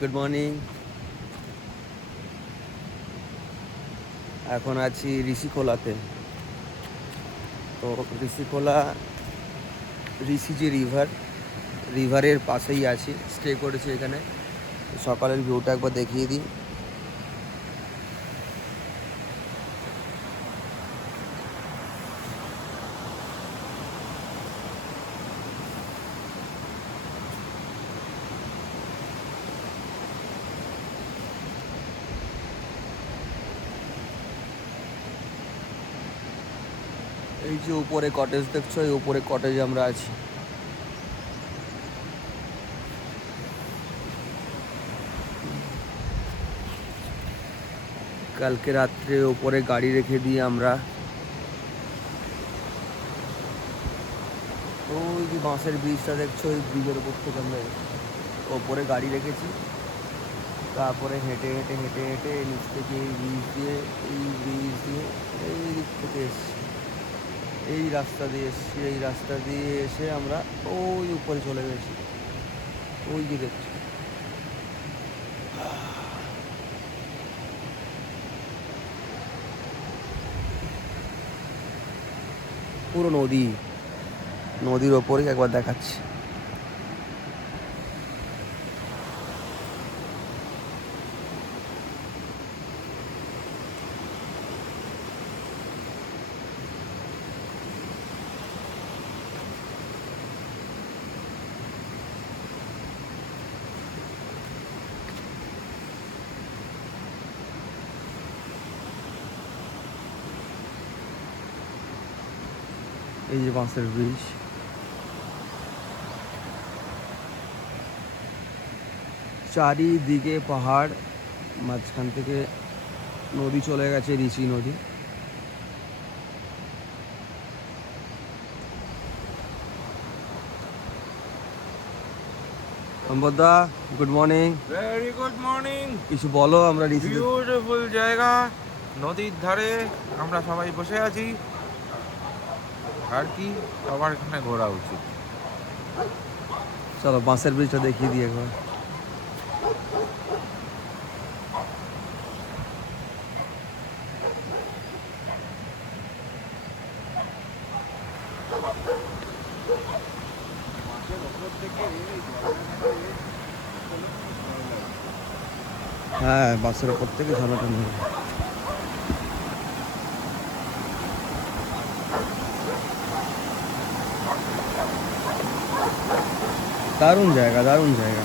Good morning. এখন আছি ঋষিখোলাতে। তো ঋষিখোলা, ঋষি যে রিভারের পাশেই আছি, স্টে করেছি এখানে। সকালের ভিউটা একবার দেখিয়ে দিই। এই যে উপরে কটেজ দেখছো, এই উপরে কটেজে আমরা আছি। কালকে রাত্রে ওপরে গাড়ি রেখে দিয়ে আমরা ওই যে বাঁশের ব্রিজটা দেখছো, ওই ব্রিজের উপর থেকে আমরা ওপরে গাড়ি রেখেছি। তারপরে হেঁটে হেঁটে হেঁটে হেঁটে নিচ থেকে এই ব্রিজ দিয়ে এই দিক থেকে এসছি, এই রাস্তা দিয়ে এসছি। এই রাস্তা দিয়ে এসে আমরা ওই উপরে চলে গেছি, ওই যে দেখছি। পুরো নদীর ওপরেই একবার দেখাচ্ছি। এই যে বাঁশের ব্রিজ, চারিদিকে পাহাড়, মাঝখান থেকে নদী চলে গেছে, ঋষি নদী। সম্পদদা, good morning. Very good morning. কিছু বলো, আমরা ঋষি। বিউটিফুল জায়গা, নদীর ধারে আমরা সবাই বসে আছি। আর কি, সবার এখানে ঘোরা উচিত। চলো বাঁশের ব্রিজটা দেখিয়ে দিই একবার। হ্যাঁ, বাসের ওপর থেকে ঝর্ণাটা নেই। দারুণ জায়গা, দারুণ জায়গা।